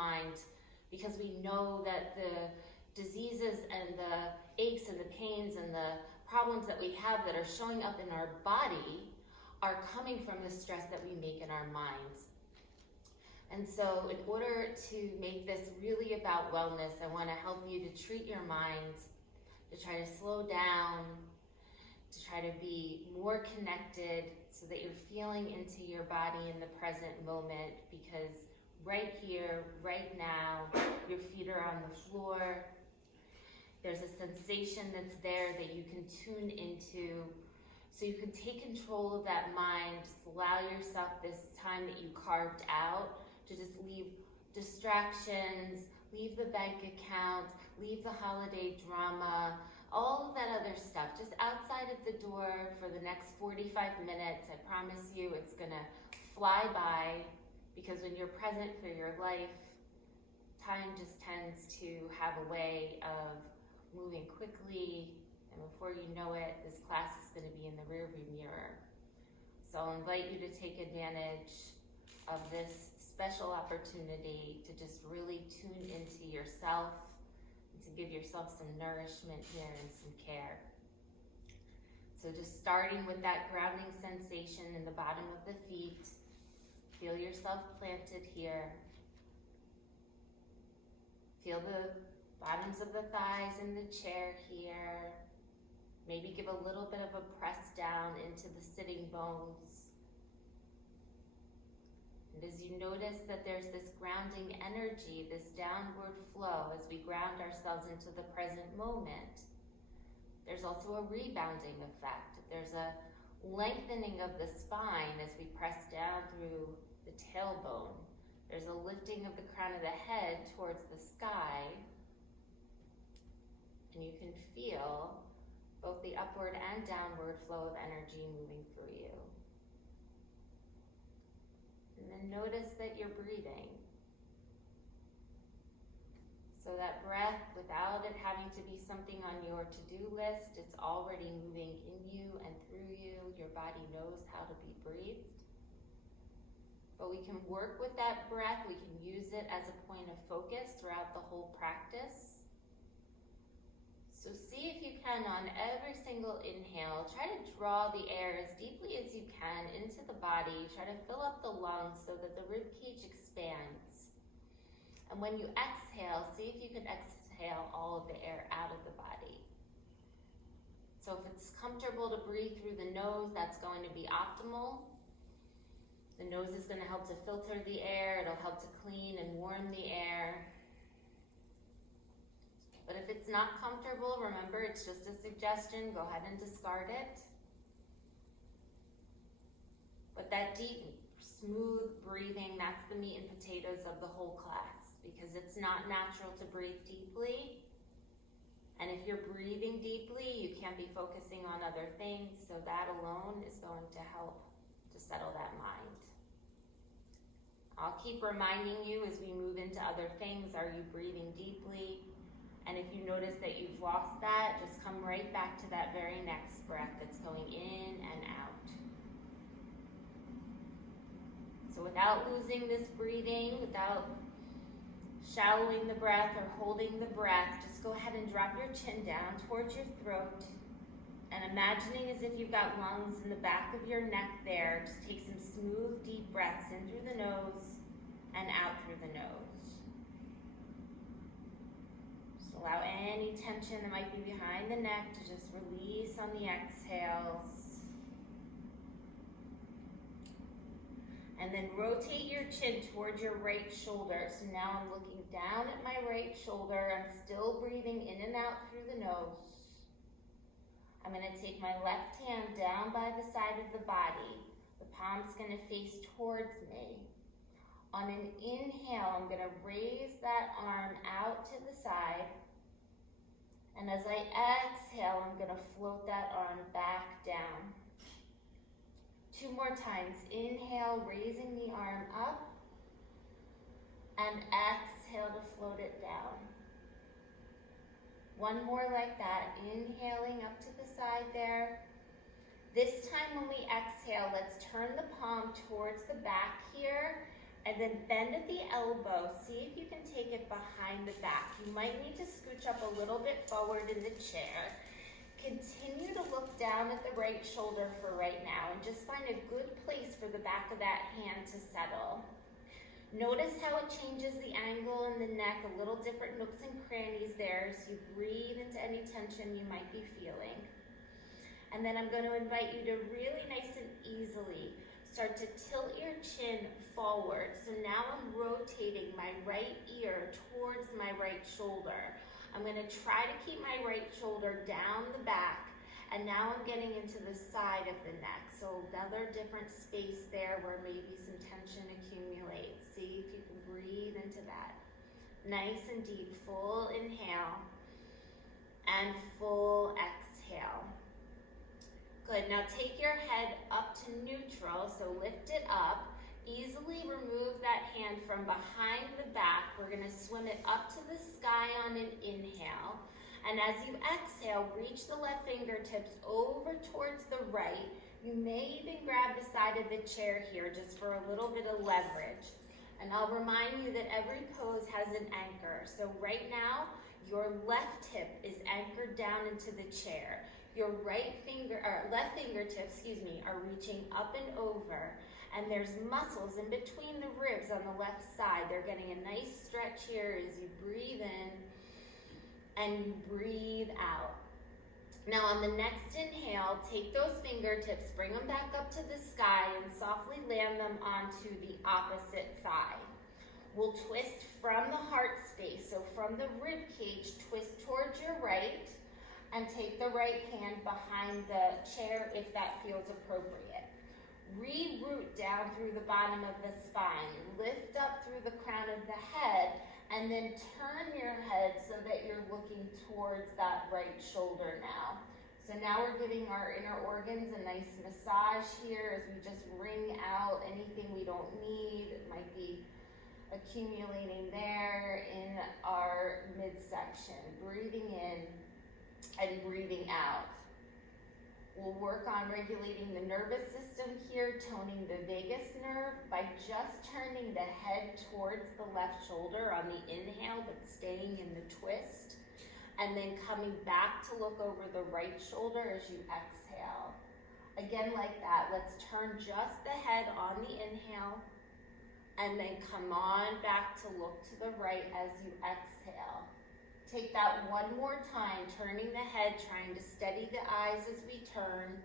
mind, because we know that the diseases and the aches and the pains and the problems that we have that are showing up in our body are coming from the stress that we make in our minds. And so in order to make this really about wellness, I want to help you to treat your mind, to try to slow down, to try to be more connected so that you're feeling into your body in the present moment, because right here, right now, your feet are on the floor. There's a sensation that's there that you can tune into, so you can take control of that mind. Just allow yourself this time that you carved out to just leave distractions, leave the bank account, leave the holiday drama, all of that other stuff, just outside of the door for the next 45 minutes. I promise you it's gonna fly by, because when you're present for your life, time just tends to have a way of moving quickly, and before you know it, this class is gonna be in the rearview mirror. So I'll invite you to take advantage of this special opportunity to just really tune into yourself, to give yourself some nourishment here and some care. So just starting with that grounding sensation in the bottom of the feet. Feel yourself planted here. Feel the bottoms of the thighs in the chair here. Maybe give a little bit of a press down into the sitting bones. And as you notice that there's this grounding energy, this downward flow as we ground ourselves into the present moment, there's also a rebounding effect. There's a lengthening of the spine as we press down through the tailbone. There's a lifting of the crown of the head towards the sky. And you can feel both the upward and downward flow of energy moving through you. And then notice that you're breathing. So that breath, without it having to be something on your to-do list, it's already moving in you and through you. Your body knows how to be breathed. But we can work with that breath. We can use it as a point of focus throughout the whole practice. So see if you can, on every single inhale, try to draw the air as deeply as you can into the body. Try to fill up the lungs so that the rib cage expands. And when you exhale, see if you can exhale all of the air out of the body. So if it's comfortable to breathe through the nose, that's going to be optimal. The nose is going to help to filter the air. It'll help to clean and warm the air. But if it's not comfortable, remember, it's just a suggestion. Go ahead and discard it. But that deep, smooth breathing, that's the meat and potatoes of the whole class, because it's not natural to breathe deeply. And if you're breathing deeply, you can't be focusing on other things. So that alone is going to help to settle that mind. I'll keep reminding you as we move into other things, are you breathing deeply? And if you notice that you've lost that, just come right back to that very next breath that's going in and out. So without losing this breathing, without shallowing the breath or holding the breath, just go ahead and drop your chin down towards your throat. And imagining as if you've got lungs in the back of your neck there, just take some smooth, deep breaths in through the nose and out through the nose. Allow any tension that might be behind the neck to just release on the exhales. And then rotate your chin towards your right shoulder. So now I'm looking down at my right shoulder. I'm still breathing in and out through the nose. I'm going to take my left hand down by the side of the body. The palm's going to face towards me. On an inhale, I'm going to raise that arm out to the side. And as I exhale, I'm going to float that arm back down. 2 more times. Inhale, raising the arm up. And exhale to float it down. 1 more like that. Inhaling up to the side there. This time when we exhale, let's turn the palm towards the back here And then bend at the elbow. See if you can take it behind the back. You might need to scooch up a little bit forward in the chair. Continue to look down at the right shoulder for right now and just find a good place for the back of that hand to settle. Notice how it changes the angle in the neck, a little different nooks and crannies there as you breathe into any tension you might be feeling. And then I'm going to invite you to really nice and easily start to tilt your chin forward. So now I'm rotating my right ear towards my right shoulder. I'm going to try to keep my right shoulder down the back, and now I'm getting into the side of the neck. So another different space there where maybe some tension accumulates. See if you can breathe into that. Nice and deep, full inhale and full exhale. Good, now take your head up to neutral, so lift it up. Easily remove that hand from behind the back. We're gonna swim it up to the sky on an inhale. And as you exhale, reach the left fingertips over towards the right. You may even grab the side of the chair here just for a little bit of leverage. And I'll remind you that every pose has an anchor. So right now, your left hip is anchored down into the chair. Your left fingertips, are reaching up and over, and there's muscles in between the ribs on the left side. They're getting a nice stretch here as you breathe in and you breathe out. Now on the next inhale, take those fingertips, bring them back up to the sky, and softly land them onto the opposite thigh. We'll twist from the heart space, so from the rib cage, twist towards your right, and take the right hand behind the chair if that feels appropriate. Re-root down through the bottom of the spine. Lift up through the crown of the head, and then turn your head so that you're looking towards that right shoulder now. So now we're giving our inner organs a nice massage here as we just wring out anything we don't need. It might be accumulating there in our midsection. Breathing in and breathing out. We'll work on regulating the nervous system here, toning the vagus nerve by just turning the head towards the left shoulder on the inhale, but staying in the twist, and then coming back to look over the right shoulder as you exhale. Again, like that, let's turn just the head on the inhale, and then come on back to look to the right as you exhale. Take that one more time, turning the head, trying to steady the eyes as we turn,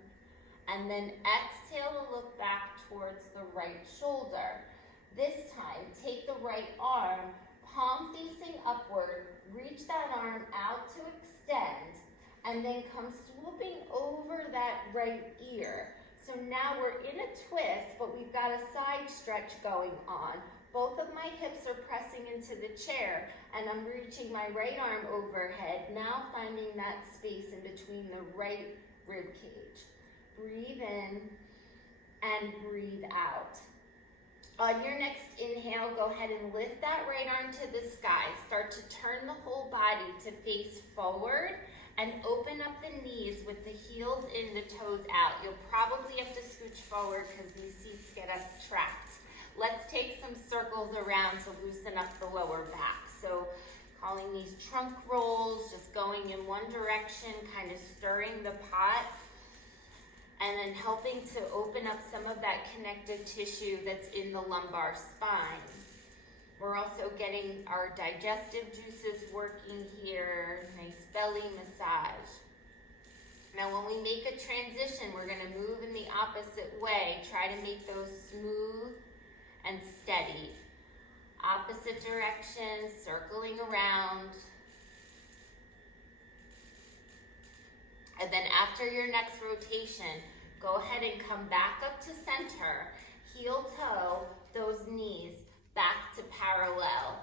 and then exhale to look back towards the right shoulder. This time, take the right arm, palm facing upward, reach that arm out to extend, and then come swooping over that right ear. So now we're in a twist, but we've got a side stretch going on. Both of my hips are pressing into the chair, and I'm reaching my right arm overhead, now finding that space in between the right rib cage. Breathe in and breathe out. On your next inhale, go ahead and lift that right arm to the sky. Start to turn the whole body to face forward and open up the knees with the heels in, the toes out. You'll probably have to scooch forward because these seats get us trapped. Let's take some circles around to loosen up the lower back. So calling these trunk rolls, just going in one direction, kind of stirring the pot, and then helping to open up some of that connective tissue that's in the lumbar spine. We're also getting our digestive juices working here, nice belly massage. Now when we make a transition, we're gonna move in the opposite way. Try to make those smooth and steady. Opposite direction, circling around. And then after your next rotation, go ahead and come back up to center. Heel toe, those knees back to parallel.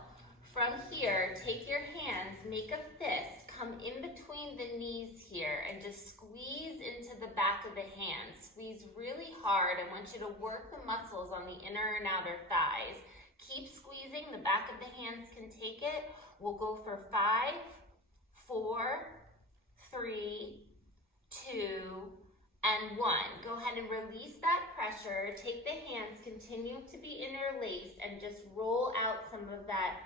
From here, take your hands, make a fist, come in between the knees here and just squeeze into the back of the hands. Squeeze really hard. I want you to work the muscles on the inner and outer thighs. Keep squeezing, the back of the hands can take it. We'll go for 5, 4, 3, 2, and 1. Go ahead and release that pressure. Take the hands, continue to be interlaced, and just roll out some of that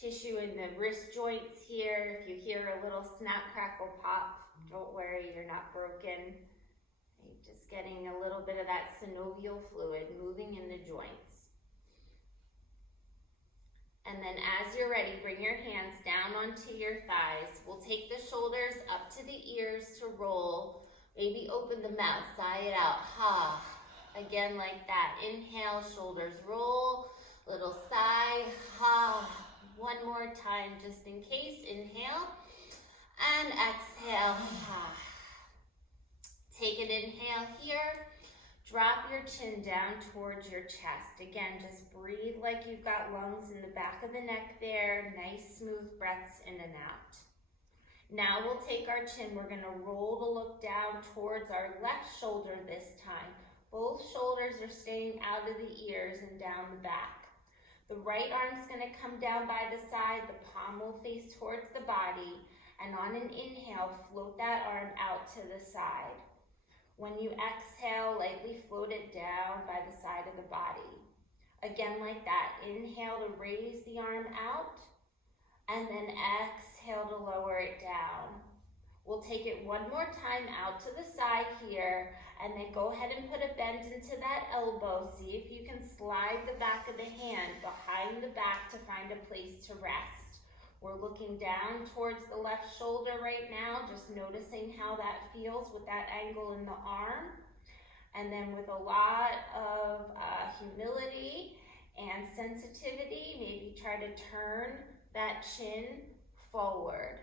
tissue in the wrist joints here. If you hear a little snap, crackle, pop, don't worry, you're not broken. You're just getting a little bit of that synovial fluid moving in the joints. And then as you're ready, bring your hands down onto your thighs. We'll take the shoulders up to the ears to roll. Maybe open the mouth, sigh it out, ha. Again like that. Inhale, shoulders roll, little sigh, ha. One more time just in case. Inhale and exhale, ha. Take an inhale here. Drop your chin down towards your chest. Again, just breathe like you've got lungs in the back of the neck there. Nice smooth breaths in and out. Now we'll take our chin. We're gonna roll the look down towards our left shoulder this time. Both shoulders are staying out of the ears and down the back. The right arm's gonna come down by the side. The palm will face towards the body. And on an inhale, float that arm out to the side. When you exhale, lightly float it down by the side of the body. Again, like that. Inhale to raise the arm out, and then exhale to lower it down. We'll take it one more time out to the side here, and then go ahead and put a bend into that elbow. See if you can slide the back of the hand behind the back to find a place to rest. We're looking down towards the left shoulder right now, just noticing how that feels with that angle in the arm. And then with a lot of humility and sensitivity, maybe try to turn that chin forward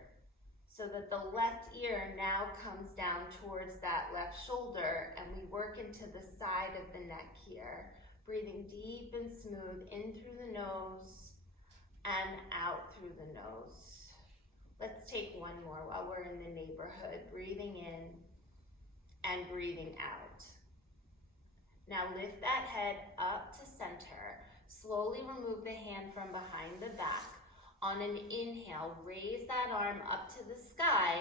so that the left ear now comes down towards that left shoulder, and we work into the side of the neck here. Breathing deep and smooth in through the nose and out through the nose. Let's take one more while we're in the neighborhood. Breathing in and breathing out. Now lift that head up to center. Slowly remove the hand from behind the back. On an inhale, raise that arm up to the sky.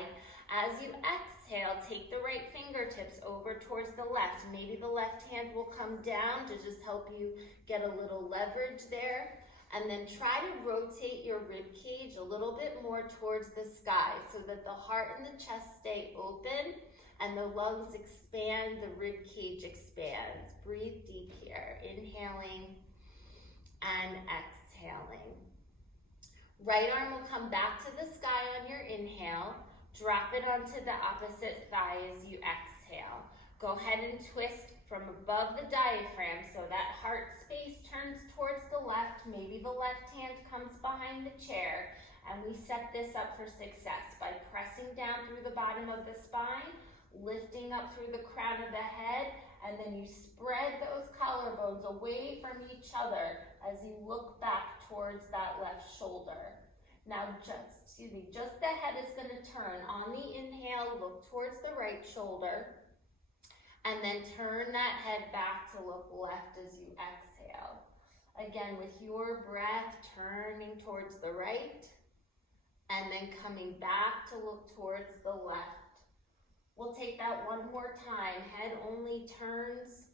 As you exhale, take the right fingertips over towards the left. Maybe the left hand will come down to just help you get a little leverage there. And then try to rotate your rib cage a little bit more towards the sky so that the heart and the chest stay open and the lungs expand, the rib cage expands. Breathe deep here, inhaling and exhaling. Right arm will come back to the sky on your inhale. Drop it onto the opposite thigh as you exhale. Go ahead and twist from above the diaphragm so that heart space turns towards the left. Maybe the left hand comes behind the chair, and we set this up for success by pressing down through the bottom of the spine, lifting up through the crown of the head, and then you spread those collarbones away from each other as you look back towards that left shoulder. Now just the head is going to turn. On the inhale, look towards the right shoulder. And then turn that head back to look left as you exhale. Again, with your breath, turning towards the right, and then coming back to look towards the left. We'll take that one more time. Head only turns.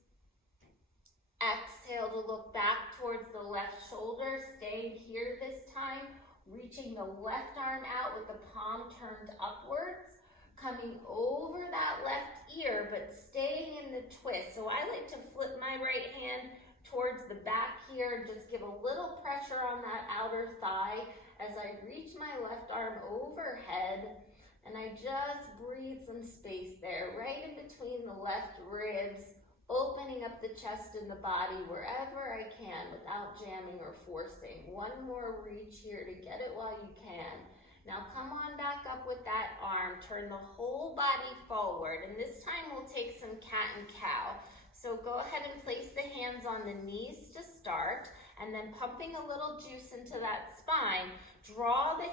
Exhale to look back towards the left shoulder, staying here this time, reaching the left arm out with the palm turned upwards. Coming over that left ear, but staying in the twist. So I like to flip my right hand towards the back here and just give a little pressure on that outer thigh as I reach my left arm overhead, and I just breathe some space there, right in between the left ribs, opening up the chest and the body wherever I can without jamming or forcing. One more reach here to get it while you can. Now come on back up with that arm, turn the whole body forward, and this time we'll take some cat and cow. So go ahead and place the hands on the knees to start, and then pumping a little juice into that spine, draw the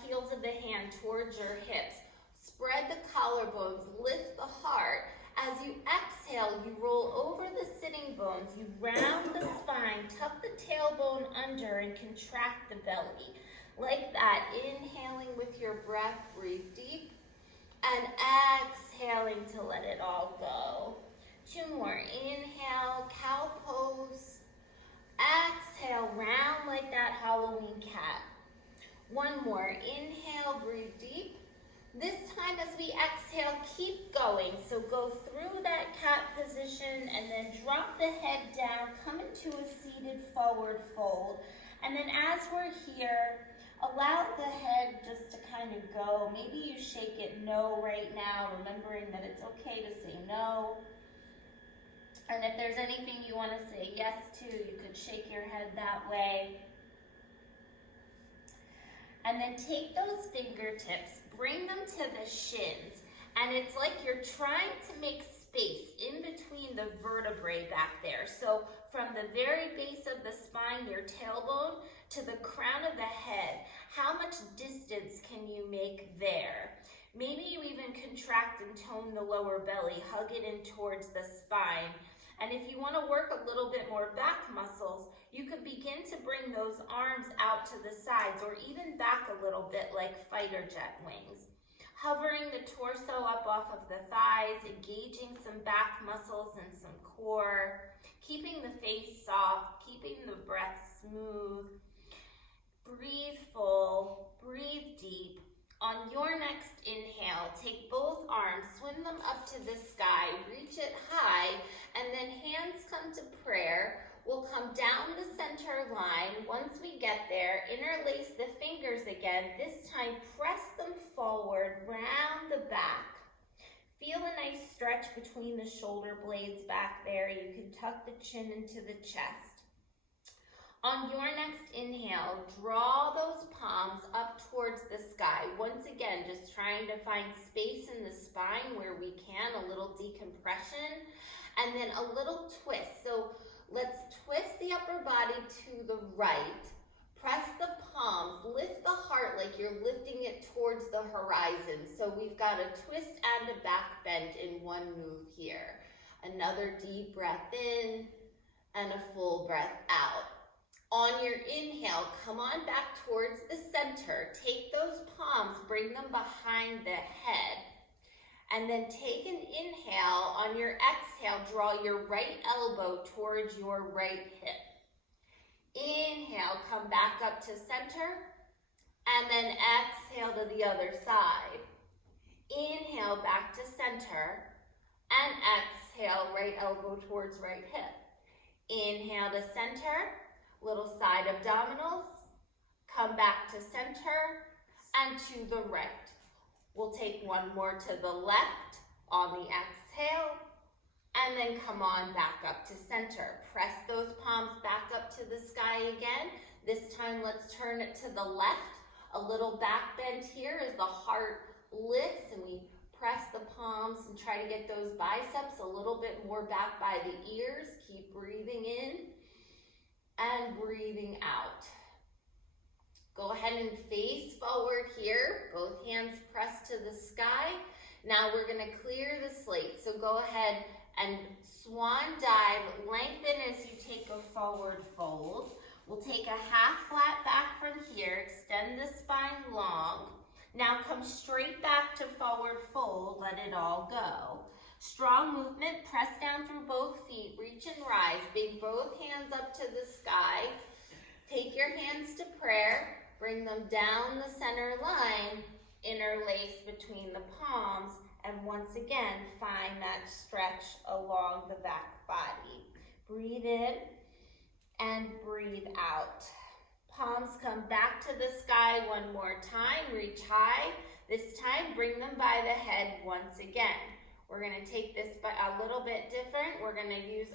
heels of the hand towards your hips. Spread the collarbones, lift the heart. As you exhale, you roll over the sitting bones, you round the spine, tuck the tailbone under, and contract the belly. Like that, inhaling with your breath, breathe deep And exhaling to let it all go. 2 more. Inhale, cow pose. Exhale, round like that Halloween cat. 1 more. Inhale, breathe deep. This time as we exhale, keep going. So go through that cat position and then drop the head down, come into a seated forward fold. And then as we're here, allow the head just to kind of go. Maybe you shake it no right now, remembering that it's okay to say no. And if there's anything you want to say yes to, you could shake your head that way. And then take those fingertips, bring them to the shins, and it's like you're trying to make space in between the vertebrae back there. So from the very base of the spine, your tailbone, to the crown of the head, how much distance can you make there? Maybe you even contract and tone the lower belly, hug it in towards the spine. And if you want to work a little bit more back muscles, you could begin to bring those arms out to the sides or even back a little bit like fighter jet wings. Hovering the torso up off of the thighs, engaging some back muscles and some core, keeping the face soft, keeping the breath smooth. Breathe full, breathe deep. On your next inhale, take both arms, swim them up to the sky, reach it high, and then hands come to prayer. We'll come down the center line. Once we get there, interlace the fingers again. This time, press them forward, round the back. Feel a nice stretch between the shoulder blades back there. You can tuck the chin into the chest. On your next inhale, draw those palms up towards the sky. Once again, just trying to find space in the spine where we can, a little decompression, and then a little twist. So let's twist the upper body to the right. Press the palms, lift the heart like you're lifting it towards the horizon. So we've got a twist and a back bend in one move here. Another deep breath in and a full breath out. On your inhale, come on back towards the center. Take those palms, bring them behind the head. And then take an inhale. On your exhale, draw your right elbow towards your right hip. Inhale, come back up to center. And then exhale to the other side. Inhale, back to center. And exhale, right elbow towards right hip. Inhale to center. Little side abdominals, come back to center and to the right. We'll take one more to the left on the exhale and then come on back up to center. Press those palms back up to the sky again. This time let's turn it to the left. A little back bend here as the heart lifts and we press the palms and try to get those biceps a little bit more back by the ears. Keep breathing in and breathing out. Go ahead and face forward here. Both hands pressed to the sky. Now we're going to clear the slate. So go ahead and swan dive. Lengthen as you take a forward fold. We'll take a half flat back from here. Extend the spine long. Now come straight back to forward fold. Let it all go. Strong movement, press down through both feet, reach and rise, bring both hands up to the sky. Take your hands to prayer, bring them down the center line, interlace between the palms, and once again, find that stretch along the back body. Breathe in and breathe out. Palms come back to the sky one more time, reach high. This time, bring them by the head once again. We're going to take this a little bit different. We're going to use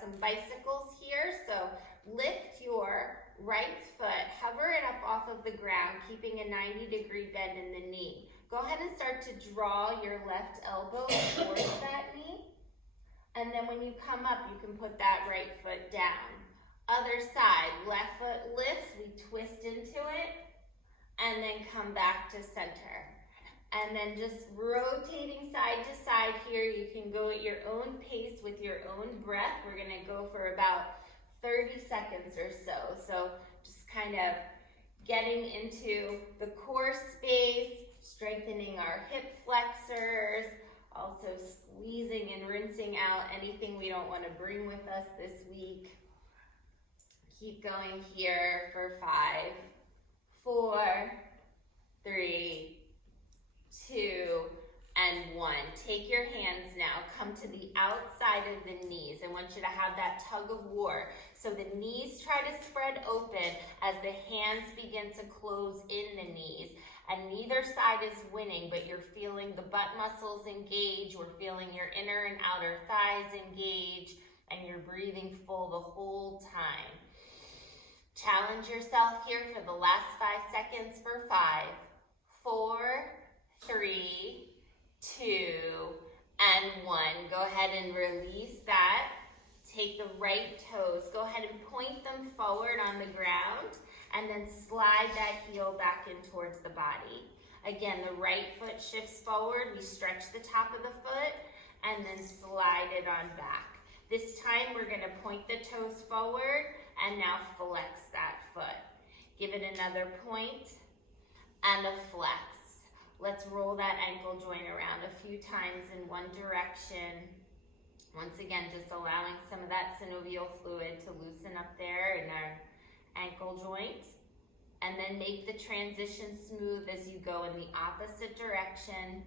some bicycles here. So lift your right foot, hover it up off of the ground, keeping a 90-degree bend in the knee. Go ahead and start to draw your left elbow towards that knee. And then when you come up, you can put that right foot down. Other side, left foot lifts, we twist into it, and then come back to center. And then just rotating side to side here. You can go at your own pace with your own breath. We're gonna go for about 30 seconds or so. So just kind of getting into the core space, Strengthening our hip flexors, also squeezing and rinsing out anything we don't want to bring with us this week. Keep going here for 5, 4, 3, 2, and 1. Take your hands now, come to the outside of the knees. I want you to have that tug of war. So the knees try to spread open as the hands begin to close in the knees. And neither side is winning, but you're feeling the butt muscles engage, we're feeling your inner and outer thighs engage, and you're breathing full the whole time. Challenge yourself here for the last 5 seconds for 5, 4, 3, 2, and 1. Go ahead and release that. Take the right toes. Go ahead and point them forward on the ground and then slide that heel back in towards the body. Again, the right foot shifts forward. We stretch the top of the foot and then slide it on back. This time we're going to point the toes forward and now flex that foot. Give it another point and a flex. Let's roll that ankle joint around a few times in one direction. Once again, just allowing some of that synovial fluid to loosen up there in our ankle joint. And then make the transition smooth as you go in the opposite direction.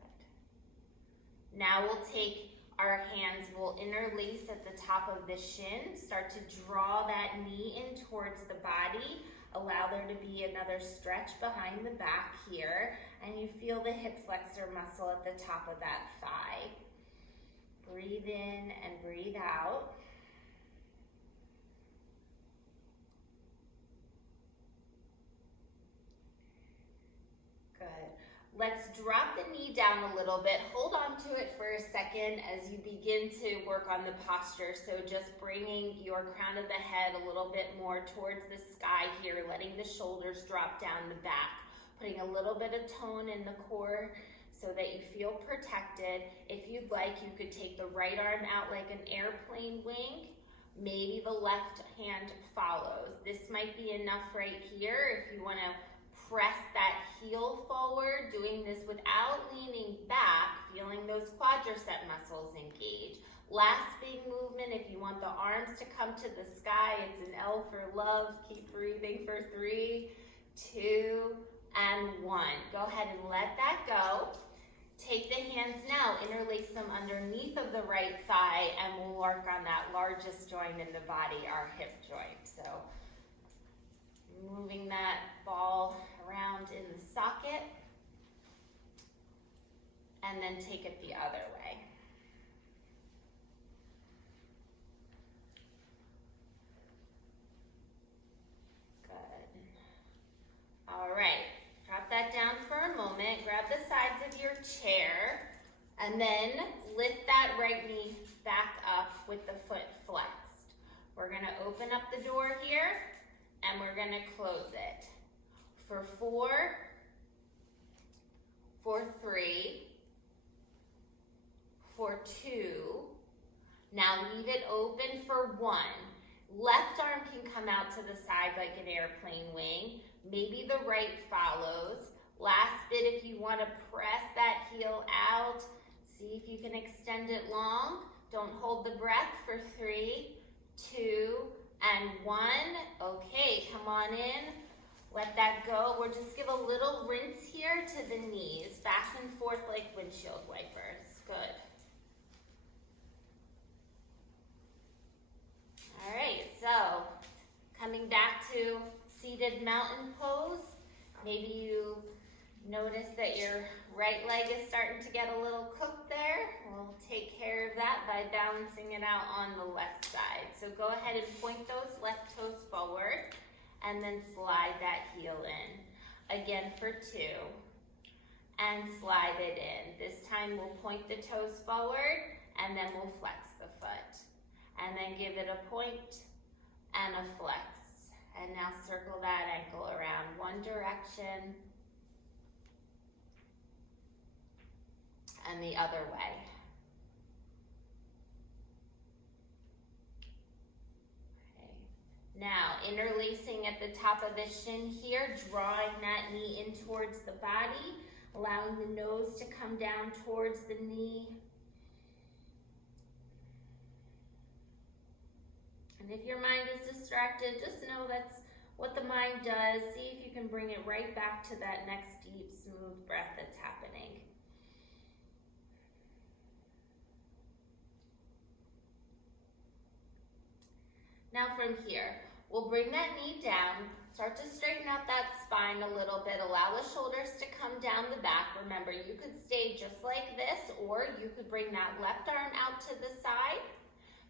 Good. Now we'll take our hands, we'll interlace at the top of the shin, start to draw that knee in towards the body. Allow there to be another stretch behind the back here, and you feel the hip flexor muscle at the top of that thigh. Breathe in and breathe out. Good. Let's drop the knee down a little bit. Hold on to it for a second as you begin to work on the posture. So just bringing your crown of the head a little bit more towards the sky here, letting the shoulders drop down the back, putting a little bit of tone in the core so that you feel protected. If you'd like, you could take the right arm out like an airplane wing. Maybe the left hand follows. This might be enough right here if you want to press that heel forward, doing this without leaning back, feeling those quadricep muscles engage. Last big movement, if you want the arms to come to the sky, it's an L for love. Keep breathing for 3, 2, and 1. Go ahead and let that go. Take the hands now, interlace them underneath of the right thigh, and we'll work on that largest joint in the body, our hip joint. So moving that ball around in the socket, and then take it the other way. Good. All right, drop that down for a moment, grab the sides of your chair, and then lift that right knee back up with the foot flexed. We're gonna open up the door here, and we're gonna close it. For 4, for 3, for 2. Now leave it open for 1. Left arm can come out to the side like an airplane wing. Maybe the right follows. Last bit, if you want to press that heel out, see if you can extend it long. Don't hold the breath for 3, 2, and 1. Okay, come on in. Let that go. We'll just give a little rinse here to the knees, back and forth like windshield wipers. Good. All right, so coming back to seated mountain pose. Maybe you notice that your right leg is starting to get a little cooked there. We'll take care of that by balancing it out on the left side. So go ahead and point those left toes forward and then slide that heel in. Again for 2, and slide it in. This time we'll point the toes forward and then we'll flex the foot. And then give it a point and a flex. And now circle that ankle around one direction and the other way. Okay. Now interlacing at the top of the shin here, drawing that knee in towards the body, allowing the nose to come down towards the knee. And if your mind is distracted, just know that's what the mind does. See if you can bring it right back to that next deep, smooth breath that's happening. Now from here, we'll bring that knee down, start to straighten out that spine a little bit, allow the shoulders to come down the back. Remember, you could stay just like this, or you could bring that left arm out to the side.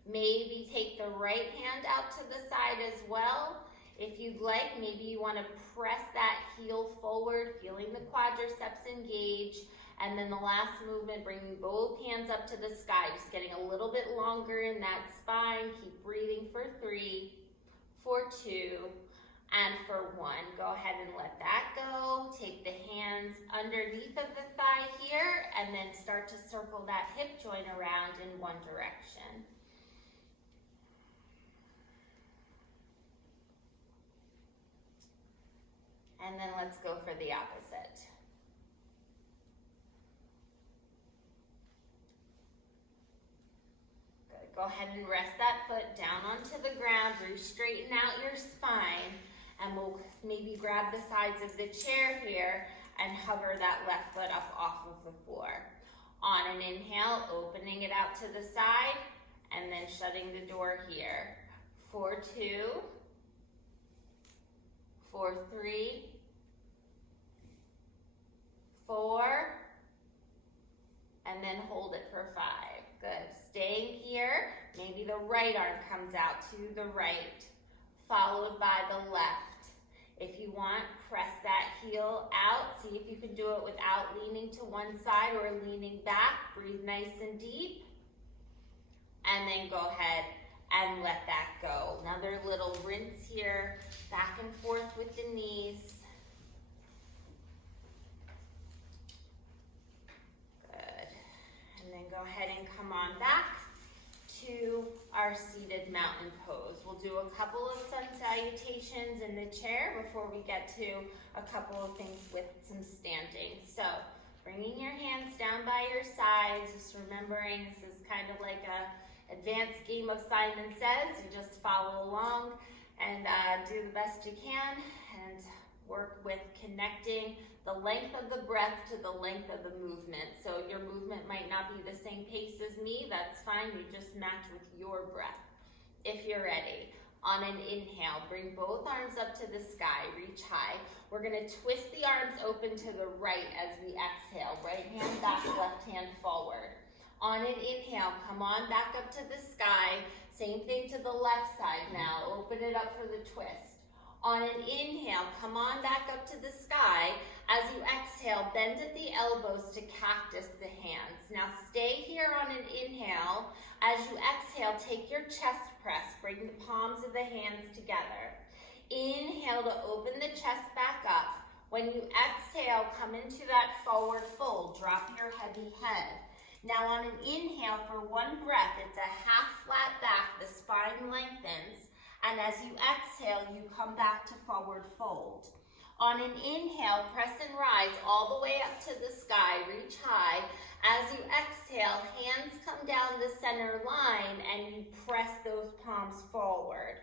Maybe take the right hand out to the side as well. If you'd like, maybe you want to press that heel forward, feeling the quadriceps engage. And then the last movement, bringing both hands up to the sky, just getting a little bit longer in that spine. Keep breathing for 3, for 2, and for 1. Go ahead and let that go. Take the hands underneath of the thigh here, and then start to circle that hip joint around in one direction. And then let's go for the opposite. Good. Go ahead and rest that foot down onto the ground. Straighten out your spine. And we'll maybe grab the sides of the chair here and hover that left foot up off of the floor. On an inhale, opening it out to the side, and then shutting the door here. For 2, for 3, 4, and then hold it for 5. Good. Staying here, maybe the right arm comes out to the right, followed by the left. If you want, press that heel out. See if you can do it without leaning to one side or leaning back. Breathe nice and deep. And then go ahead and let that go. Another little rinse here, back and forth with the knees. Good. And then go ahead and come on back to our seated mountain pose. We'll do a couple of sun salutations in the chair before we get to a couple of things with some standing. So bringing your hands down by your sides, just remembering this is kind of like a advanced game of Simon Says. You just follow along and do the best you can and work with connecting the length of the breath to the length of the movement. So your movement might not be the same pace as me, that's fine. You just match with your breath. If you're ready, on an inhale, bring both arms up to the sky, reach high. We're gonna twist the arms open to the right as we exhale. Right hand back, left hand forward. On an inhale, come on back up to the sky. Same thing to the left side now. Open it up for the twist. On an inhale, come on back up to the sky. As you exhale, bend at the elbows to cactus the hands. Now stay here on an inhale. As you exhale, take your chest press. Bring the palms of the hands together. Inhale to open the chest back up. When you exhale, come into that forward fold. Drop your heavy head. Now on an inhale for one breath, it's a half flat back, the spine lengthens. And as you exhale, you come back to forward fold. On an inhale, press and rise all the way up to the sky, reach high. As you exhale, hands come down the center line and you press those palms forward.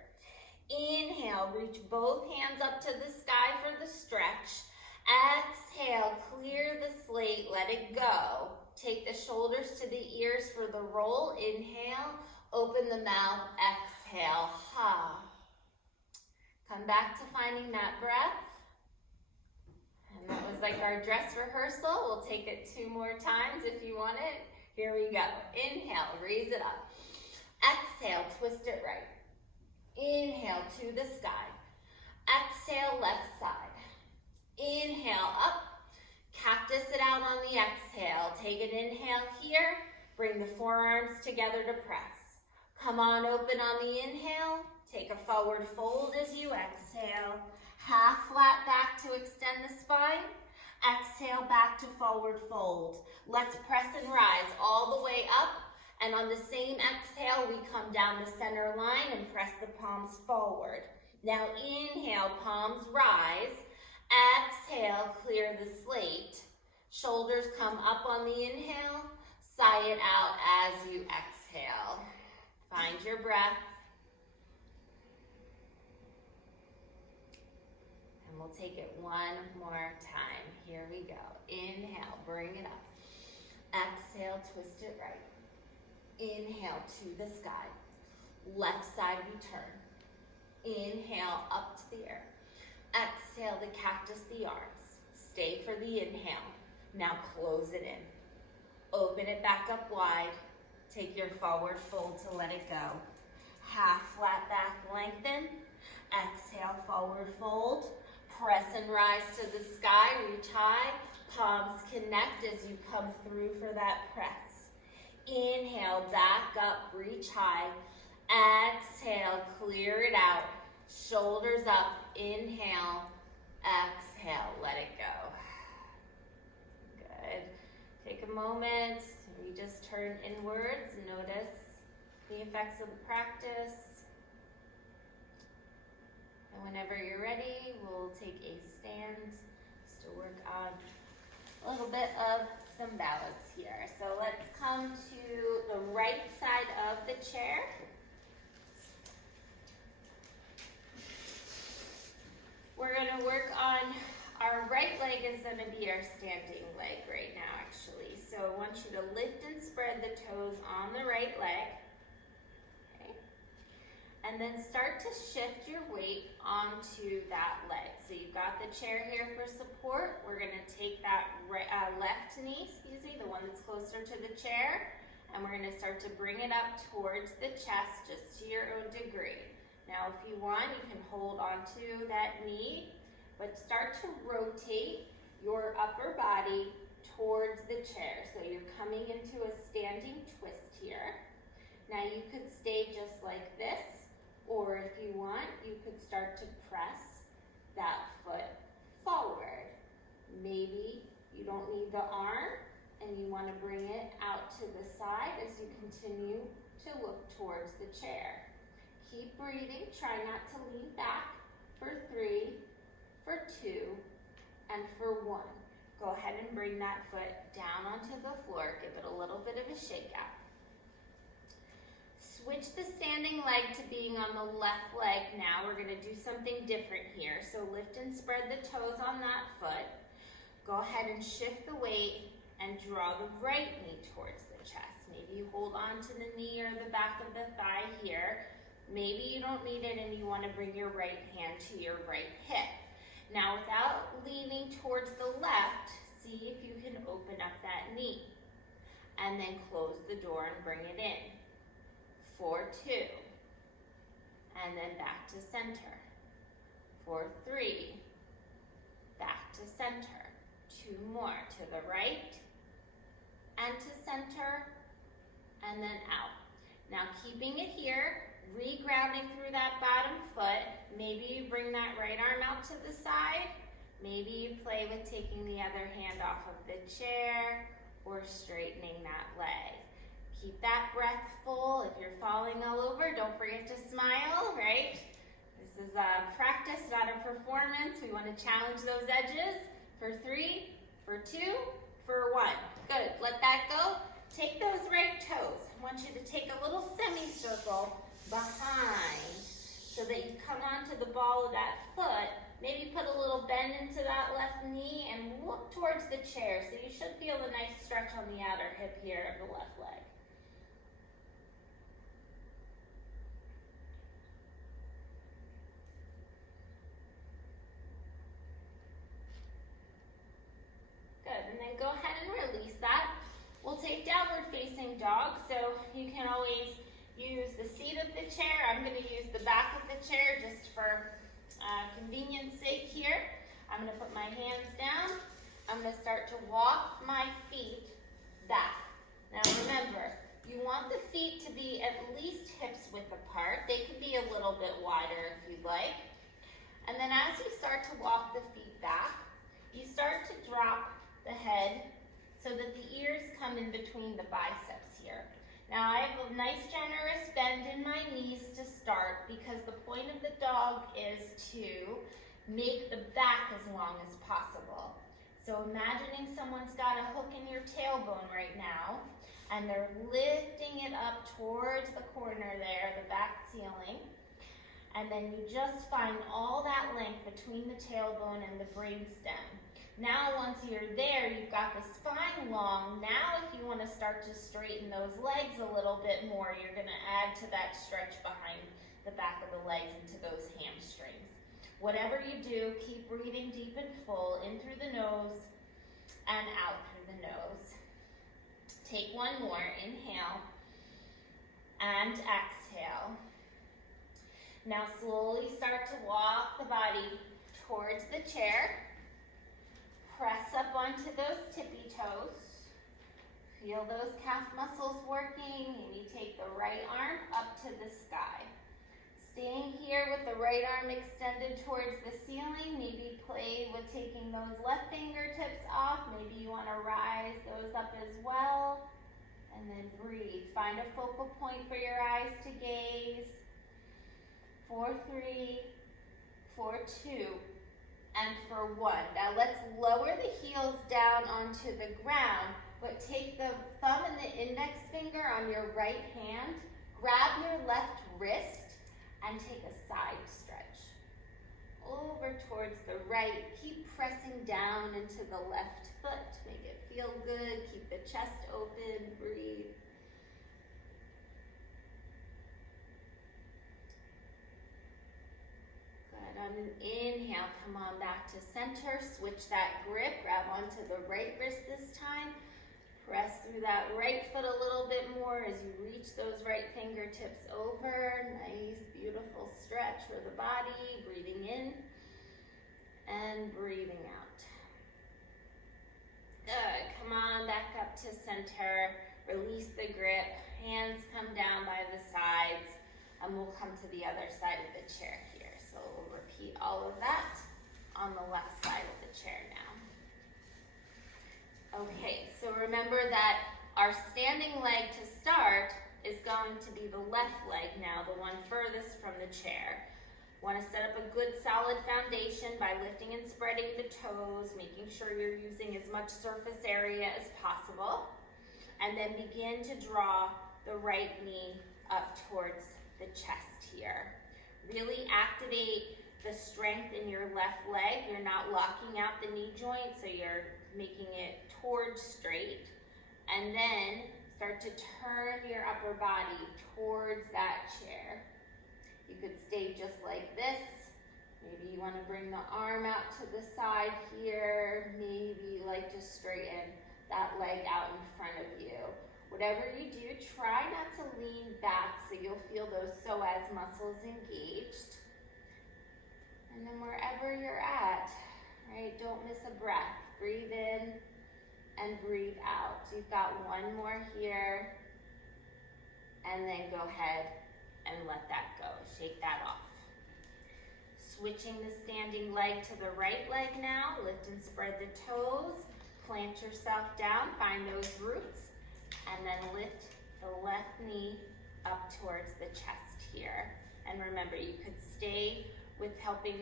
Inhale, reach both hands up to the sky for the stretch. Exhale, clear the slate, let it go. Take the shoulders to the ears for the roll. Inhale, open the mouth, exhale, ha. Come back to finding that breath. And that was like our dress rehearsal. We'll take it 2 more times if you want it. Here we go. Inhale, raise it up. Exhale, twist it right. Inhale to the sky. Exhale, left side. Inhale, up. Cactus it out on the exhale. Take an inhale here. Bring the forearms together to press. Come on open on the inhale. Take a forward fold as you exhale. Half flat back to extend the spine. Exhale back to forward fold. Let's press and rise all the way up. And on the same exhale, we come down the center line and press the palms forward. Now inhale, palms rise. Exhale, clear the slate. Shoulders come up on the inhale, sigh it out as you exhale. Find your breath. And we'll take it one more time. Here we go. Inhale, bring it up. Exhale, twist it right. Inhale to the sky. Left side return. Inhale, up to the air. Exhale, the cactus, the arms. Stay for the inhale. Now close it in. Open it back up wide. Take your forward fold to let it go. Half flat back lengthen. Exhale, forward fold. Press and rise to the sky. Reach high. Palms connect as you come through for that press. Inhale, back up, reach high. Exhale, clear it out. Shoulders up, inhale. Exhale, let it go. Good. Take a moment. We just turn inwards. Notice the effects of the practice. And whenever you're ready, we'll take a stand just to work on a little bit of some balance here. So let's come to the right side of the chair. We're going to work on our right leg is going to be our standing leg right now, actually. So I want you to lift and spread the toes on the right leg. Okay. And then start to shift your weight onto that leg. So you've got the chair here for support. We're going to take that left knee, the one that's closer to the chair, and we're going to start to bring it up towards the chest just to your own degree. Now, if you want, you can hold onto that knee, but start to rotate your upper body towards the chair. So you're coming into a standing twist here. Now, you could stay just like this, or if you want, you could start to press that foot forward. Maybe you don't need the arm, and you want to bring it out to the side as you continue to look towards the chair. Keep breathing, try not to lean back for 3, for 2, and for 1. Go ahead and bring that foot down onto the floor, give it a little bit of a shake out. Switch the standing leg to being on the left leg now. We're gonna do something different here. So lift and spread the toes on that foot. Go ahead and shift the weight and draw the right knee towards the chest. Maybe you hold on to the knee or the back of the thigh here. Maybe you don't need it and you want to bring your right hand to your right hip. Now, without leaning towards the left, see if you can open up that knee. And then close the door and bring it in. For 2. And then back to center. For 3. Back to center. 2 more. To the right. And to center. And then out. Now, keeping it here. Regrounding through that bottom foot. Maybe you bring that right arm out to the side. Maybe you play with taking the other hand off of the chair or straightening that leg. Keep that breath full. If you're falling all over, don't forget to smile, right? This is a practice, not a performance. We want to challenge those edges. For 3, for 2, for 1. Good, let that go. Take those right toes. I want you to take a little semicircle behind so that you come onto the ball of that foot. Maybe put a little bend into that left knee and look towards the chair. So you should feel a nice stretch on the outer hip here of the left leg. Good, and then go ahead and release that. We'll take downward facing dog. So you can always use the seat of the chair. I'm going to use the back of the chair just for convenience sake here. I'm going to put my hands down. I'm going to start to walk my feet back. Now remember, you want the feet to be at least hips width apart. They can be a little bit wider if you'd like. And then as you start to walk the feet back, you start to drop the head so that the ears come in between the biceps here. Now I have a nice generous bend in my knees to start because the point of the dog dog is to make the back as long as possible. So imagining someone's got a hook in your tailbone right now, and they're lifting it up towards the corner there, the back ceiling. And then you just find all that length between the tailbone and the brainstem. Now once you're there, you've got the spine long. Now if you want to start to straighten those legs a little bit more, you're going to add to that stretch behind the back of the legs into those hamstrings. Whatever you do, keep breathing deep and full, in through the nose and out through the nose. Take one more, inhale and exhale. Now slowly start to walk the body towards the chair. Press up onto those tippy toes. Feel those calf muscles working. Maybe take the right arm up to the sky. Staying here with the right arm extended towards the ceiling. Maybe play with taking those left fingertips off. Maybe you want to rise those up as well. And then breathe. Find a focal point for your eyes to gaze. 4, 3, 4, 2, and for 1. Now let's lower the heels down onto the ground, but take the thumb and the index finger on your right hand, grab your left wrist, and take a side stretch. Over towards the right. Keep pressing down into the left foot. Make it feel good. Keep the chest open. Breathe. Good. On an inhale, come on back to center. Switch that grip. Grab onto the right wrist this time. Press through that right foot a little bit more as you reach those right fingertips over. Nice, beautiful stretch for the body. Breathing in and breathing out. Good. Come on back up to center. Release the grip. Hands come down by the sides. And we'll come to the other side of the chair here. So we'll repeat all of that on the left side of the chair now. Okay, so remember that our standing leg to start is going to be the left leg now, the one furthest from the chair. Want to set up a good solid foundation by lifting and spreading the toes, making sure you're using as much surface area as possible. And then begin to draw the right knee up towards the chest here. Really activate the strength in your left leg. You're not locking out the knee joint, so you're making it towards straight. And then start to turn your upper body towards that chair. You could stay just like this. Maybe you want to bring the arm out to the side here. Maybe you like to straighten that leg out in front of you. Whatever you do, try not to lean back so you'll feel those psoas muscles engaged. And then wherever you're at, right, don't miss a breath. Breathe in and breathe out. So you've got one more here. And then go ahead and let that go. Shake that off. Switching the standing leg to the right leg now. Lift and spread the toes. Plant yourself down. Find those roots. And then lift the left knee up towards the chest here. And remember, you could stay with helping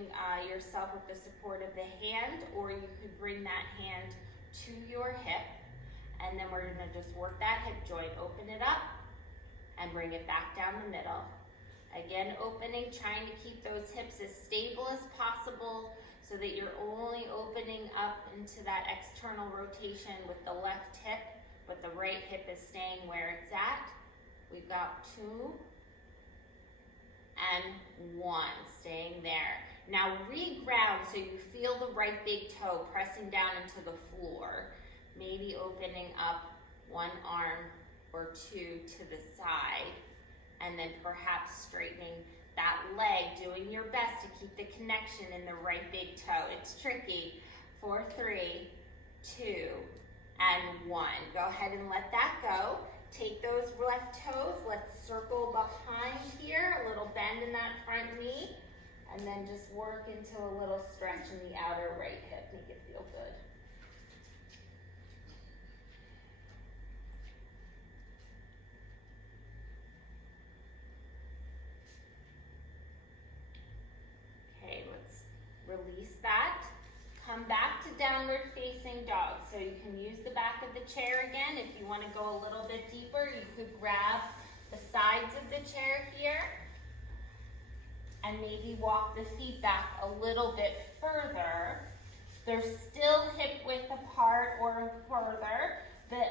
yourself with the support of the hand, or you could bring that hand to your hip. And then we're gonna just work that hip joint. Open it up and bring it back down the middle. Again, opening, trying to keep those hips as stable as possible so that you're only opening up into that external rotation with the left hip, but the right hip is staying where it's at. We've got 2 and 1, staying there. Now re-ground so you feel the right big toe pressing down into the floor. Maybe opening up one arm or 2 to the side, and then perhaps straightening that leg, doing your best to keep the connection in the right big toe. It's tricky. 4, 3, 2, and 1. Go ahead and let that go. Take those left toes. Let's circle behind here, a little bend in that front knee, and then just work into a little stretch in the outer right hip. Make it feel good. downward facing dog. So you can use the back of the chair again. If you want to go a little bit deeper, you could grab the sides of the chair here and maybe walk the feet back a little bit further. They're still hip width apart or further. The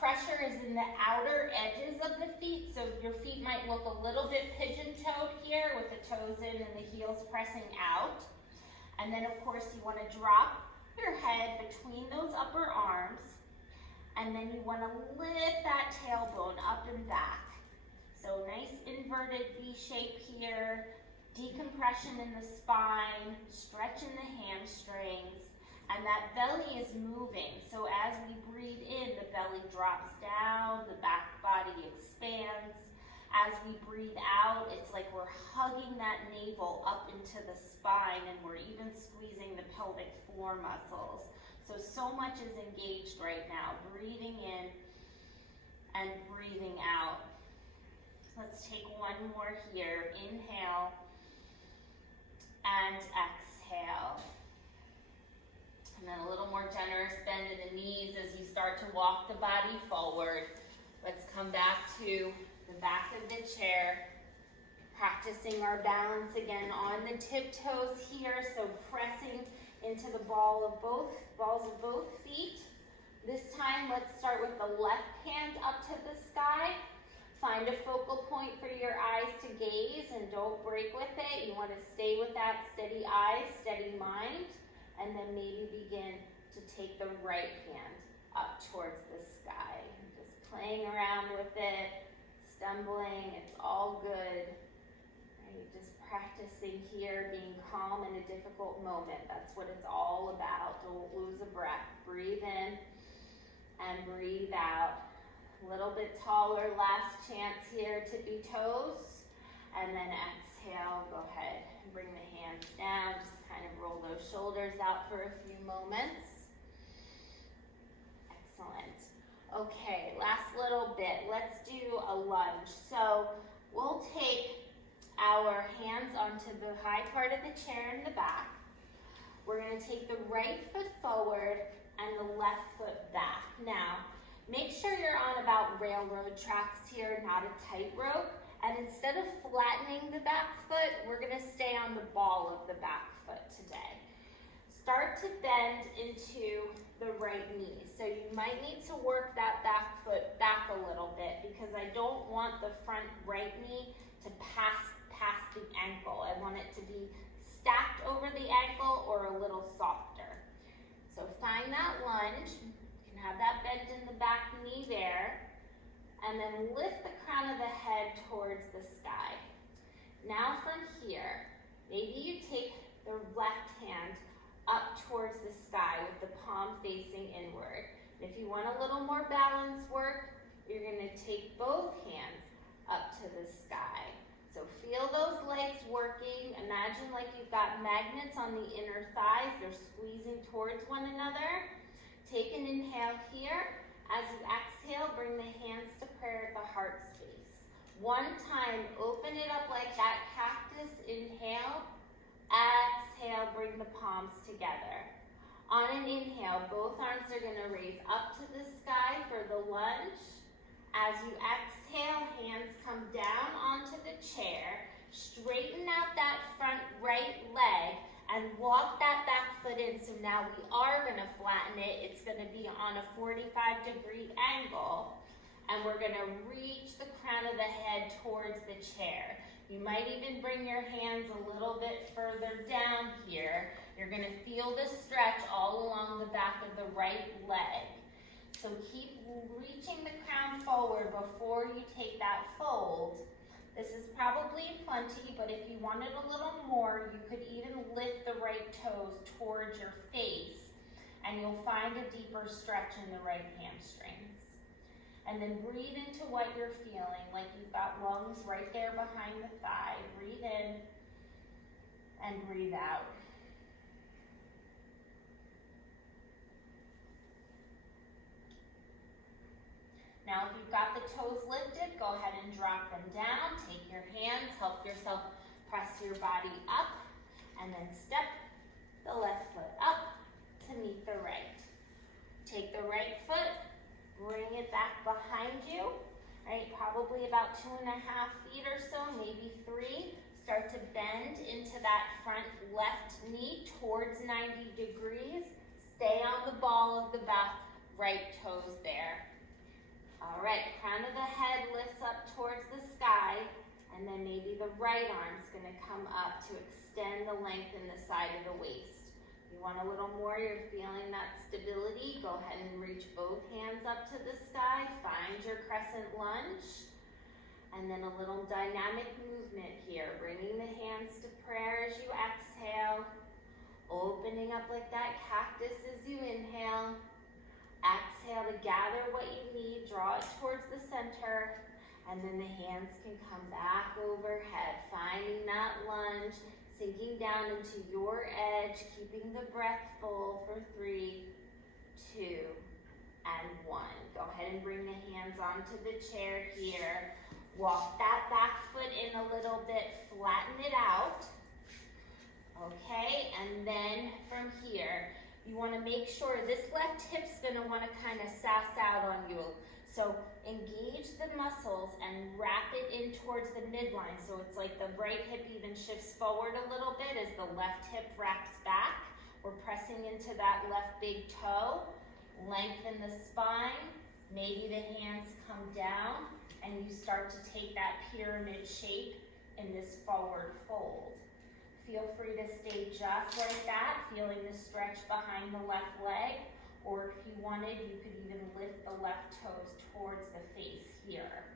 pressure is in the outer edges of the feet, so your feet might look a little bit pigeon-toed here with the toes in and the heels pressing out. And then, of course, you want to drop your head between those upper arms, and then you want to lift that tailbone up and back. So nice inverted V shape here, decompression in the spine, stretch in the hamstrings, and that belly is moving. So as we breathe in, the belly drops down, the back body expands. As we breathe out, it's like we're hugging that navel up into the spine, and we're even squeezing the pelvic floor muscles. So much is engaged right now. Breathing in and breathing out. Let's take one more here. Inhale and exhale. And then a little more generous bend in the knees as you start to walk the body forward. Let's come back to the back of the chair, practicing our balance again on the tiptoes here. So pressing into the balls of both feet. This time, let's start with the left hand up to the sky. Find a focal point for your eyes to gaze and don't break with it. You want to stay with that steady eyes, steady mind. And then maybe begin to take the right hand up towards the sky. Just playing around with it, stumbling, it's all good. Right? Just practicing here, being calm in a difficult moment. That's what it's all about. Don't lose a breath. Breathe in and breathe out. A little bit taller, last chance here, tippy toes. And then exhale, go ahead and bring the hands down. Just kind of roll those shoulders out for a few moments. Excellent. Okay, last little bit. Let's do a lunge. So we'll take our hands onto the high part of the chair in the back. We're going to take the right foot forward and the left foot back. Now, make sure you're on about railroad tracks here, not a tightrope. And instead of flattening the back foot, we're going to stay on the ball of the back foot today. Start to bend into the right knee. So you might need to work that back foot back a little bit because I don't want the front right knee to pass the ankle. I want it to be stacked over the ankle or a little softer. So find that lunge. You can have that bend in the back knee there. And then lift the crown of the head towards the sky. Now from here, maybe you take the left hand up towards the sky with the palm facing inward. And if you want a little more balance work, you're going to take both hands up to the sky. So feel those legs working. Imagine like you've got magnets on the inner thighs. They're squeezing towards one another. Take an inhale here. As you exhale, bring the hands to prayer at the heart space. One time, open it up like that cactus. Inhale. Exhale, bring the palms together. On an inhale, both arms are going to raise up to the sky for the lunge. As you exhale, hands come down onto the chair. Straighten out that front right leg and walk that back foot in. So now we are going to flatten it. It's going to be on a 45-degree angle. And we're going to reach the crown of the head towards the chair. You might even bring your hands a little bit further down here. You're going to feel the stretch all along the back of the right leg. So keep reaching the crown forward before you take that fold. This is probably plenty, but if you wanted a little more, you could even lift the right toes towards your face, and you'll find a deeper stretch in the right hamstrings. And then breathe into what you're feeling, like you've got lungs right there behind the thigh. Breathe in and breathe out. Now, if you've got the toes lifted, go ahead and drop them down. Take your hands, help yourself press your body up, and then step the left foot up to meet underneath the right. Take the right foot, bring it back behind you, right? Probably about 2.5 feet or so, maybe 3. Start to bend into that front left knee towards 90 degrees. Stay on the ball of the back right toes there. All right, crown of the head lifts up towards the sky, and then maybe the right arm's gonna come up to extend the length in the side of the waist. You want a little more, you're feeling that stability, go ahead and reach both hands up to the sky, find your crescent lunge, and then a little dynamic movement here, bringing the hands to prayer as you exhale, opening up like that cactus as you inhale. Exhale to gather what you need, draw it towards the center, and then the hands can come back overhead, finding that lunge, sinking down into your edge, keeping the breath full for 3, 2, and 1. Go ahead and bring the hands onto the chair here. Walk that back foot in a little bit, flatten it out. Okay, and then from here, you want to make sure this left hip's going to want to kind of sass out on you. So engage the muscles and wrap it in towards the midline. So it's like the right hip even shifts forward a little bit as the left hip wraps back. We're pressing into that left big toe. Lengthen the spine. Maybe the hands come down and you start to take that pyramid shape in this forward fold. Feel free to stay just like that, feeling the stretch behind the left leg, or if you wanted, you could even lift the left toes towards the face here.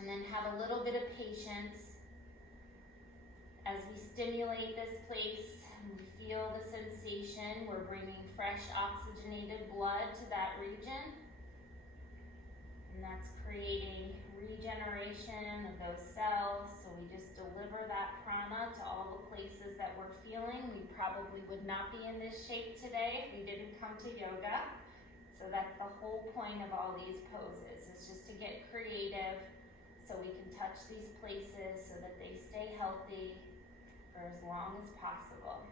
And then have a little bit of patience as we stimulate this place and we feel the sensation. We're bringing fresh oxygenated blood to that region, and that's creating regeneration of those cells. So we just deliver that prana to all the places that we're feeling. We probably would not be in this shape today if we didn't come to yoga. So that's the whole point of all these poses, is just to get creative so we can touch these places so that they stay healthy for as long as possible.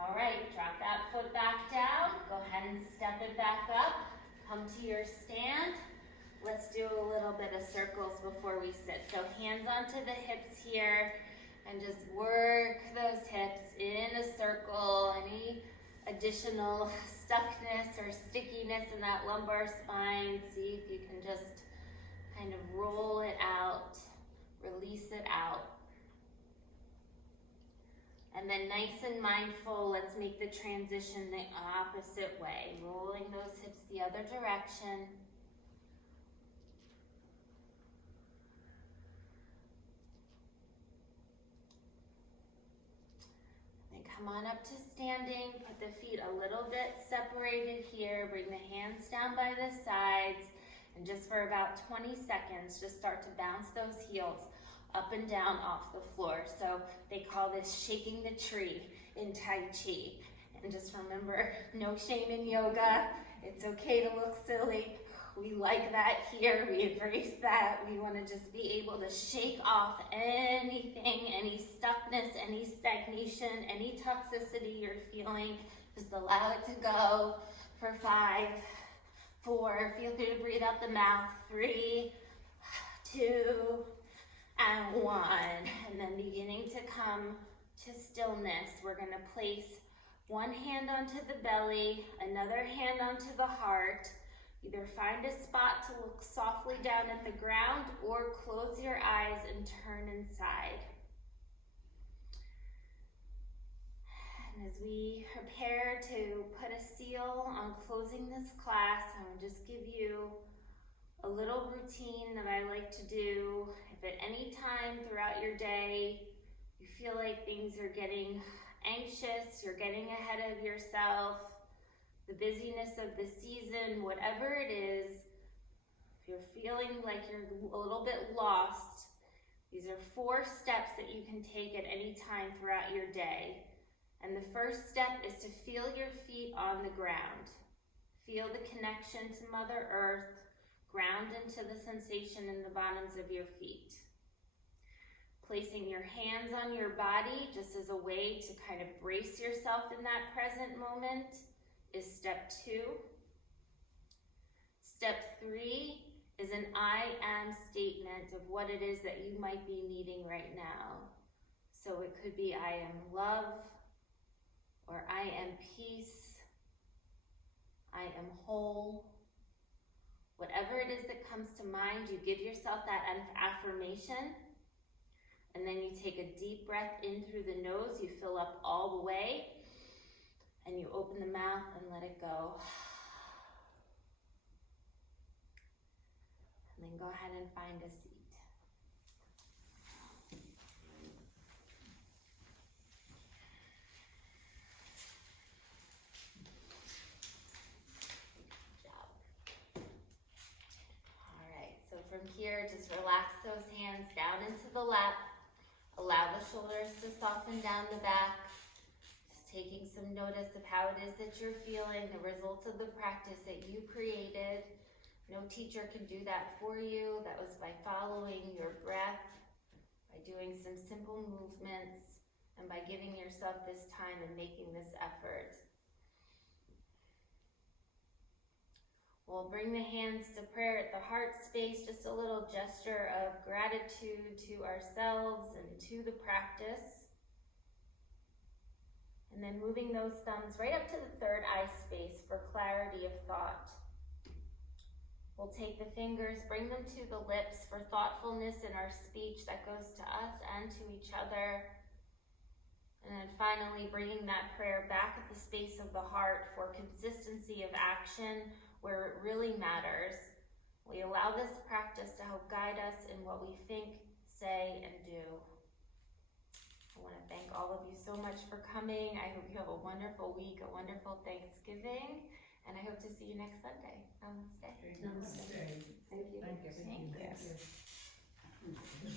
All right, drop that foot back down. Go ahead and step it back up. Come to your stand. Let's do a little bit of circles before we sit. So hands onto the hips here and just work those hips in a circle. Any additional stuckness or stickiness in that lumbar spine, see if you can just kind of roll it out, release it out. And then nice and mindful, let's make the transition the opposite way, rolling those hips the other direction. Then come on up to standing, put the feet a little bit separated here, bring the hands down by the sides, and just for about 20 seconds, just start to bounce those heels up and down off the floor. So they call this shaking the tree in Tai Chi. And just remember, no shame in yoga. It's okay to look silly. We like that here. We embrace that. We want to just be able to shake off anything, any stuckness, any stagnation, any toxicity you're feeling. Just allow it to go for 5, 4. Feel free to breathe out the mouth. 3, 2, and 1, and then beginning to come to stillness. We're going to place one hand onto the belly, another hand onto the heart. Either find a spot to look softly down at the ground or close your eyes and turn inside. And as we prepare to put a seal on closing this class, I will just give you a little routine that I like to do. If at any time throughout your day you feel like things are getting anxious, you're getting ahead of yourself, the busyness of the season, whatever it is, if you're feeling like you're a little bit lost, these are 4 steps that you can take at any time throughout your day. And the first step is to feel your feet on the ground. Feel the connection to Mother Earth. Ground into the sensation in the bottoms of your feet. Placing your hands on your body just as a way to kind of brace yourself in that present moment is step 2. Step 3 is an I am statement of what it is that you might be needing right now. So it could be I am love, or I am peace, I am whole. Whatever it is that comes to mind, you give yourself that affirmation. And then you take a deep breath in through the nose, you fill up all the way, and you open the mouth and let it go. And then go ahead and find a seat. Good job. All right, so from here, just relax those hands down into the lap. Allow the shoulders to soften down the back. Just taking some notice of how it is that you're feeling, the results of the practice that you created. No teacher can do that for you. That was by following your breath, by doing some simple movements, and by giving yourself this time and making this effort. We'll bring the hands to prayer at the heart space, just a little gesture of gratitude to ourselves and to the practice. And then moving those thumbs right up to the third eye space for clarity of thought. We'll take the fingers, bring them to the lips for thoughtfulness in our speech that goes to us and to each other. And then finally bringing that prayer back at the space of the heart for consistency of action where it really matters. We allow this practice to help guide us in what we think, say, and do. I want to thank all of you so much for coming. I hope you have a wonderful week, a wonderful Thanksgiving, and I hope to see you next Sunday. Namaste. Namaste. Thank you. Thank you. Thank you. Thank you.